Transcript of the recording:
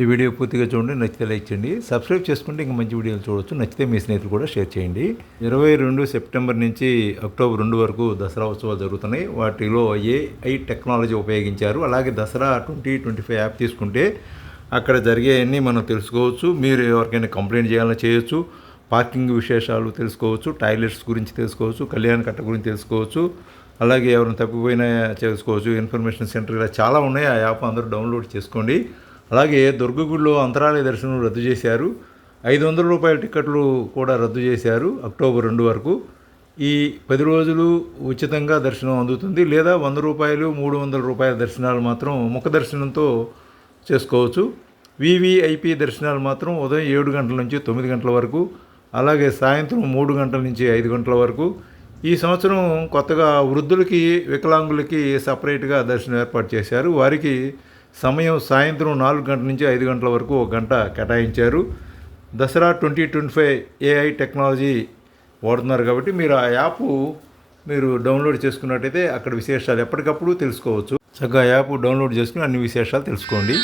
ఈ వీడియో పూర్తిగా చూడండి, నచ్చితే లైక్ చేయండి, సబ్స్క్రైబ్ చేసుకుంటే ఇంకా మంచి వీడియోలు చూడవచ్చు. నచ్చితే మీ స్నేహితులు కూడా షేర్ చేయండి. 22 సెప్టెంబర్ నుంచి అక్టోబర్ 2 వరకు దసరా ఉత్సవాలు జరుగుతున్నాయి. వాటిలో ఏఐ టెక్నాలజీ ఉపయోగించారు. అలాగే దసరా 2025 యాప్ తీసుకుంటే అక్కడ జరిగేవన్నీ మనం తెలుసుకోవచ్చు. మీరు ఎవరికైనా కంప్లైంట్ చేయాలని చేయొచ్చు, పార్కింగ్ విశేషాలు తెలుసుకోవచ్చు, టాయిలెట్స్ గురించి తెలుసుకోవచ్చు, కళ్యాణ కట్ట గురించి తెలుసుకోవచ్చు, అలాగే ఎవరైనా తప్పిపోయినా తెలుసుకోవచ్చు, ఇన్ఫర్మేషన్ సెంటర్ ఇలా చాలా ఉన్నాయి. ఆ యాప్ అందరూ డౌన్లోడ్ చేసుకోండి. అలాగే దుర్గగుడిలో అంతరాలయ దర్శనం రద్దు చేశారు. 500 రూపాయల టికెట్లు కూడా రద్దు చేశారు అక్టోబర్ 2 వరకు. ఈ 10 రోజులు ఉచితంగా దర్శనం అందుతుంది. లేదా 100 రూపాయలు 300 రూపాయల దర్శనాలు మాత్రం ముఖ దర్శనంతో చేసుకోవచ్చు. వివిఐపి దర్శనాలు మాత్రం ఉదయం 7 గంటల నుంచి 9 గంటల వరకు, అలాగే సాయంత్రం 3 గంటల నుంచి 5 గంటల వరకు. ఈ సంవత్సరం కొత్తగా వృద్ధులకి, వికలాంగులకి సపరేట్గా దర్శనం ఏర్పాటు చేశారు. వారికి సమయం సాయంత్రం 4 గంటల నుంచి 5 గంటల వరకు 1 గంట కేటాయించారు. దసరా 2025 ఏఐ టెక్నాలజీ వాడుతున్నారు కాబట్టి మీరు ఆ యాప్ డౌన్లోడ్ చేసుకున్నట్టయితే అక్కడ విశేషాలు ఎప్పటికప్పుడు తెలుసుకోవచ్చు. చక్కగా యాప్ డౌన్లోడ్ చేసుకుని అన్ని విశేషాలు తెలుసుకోండి.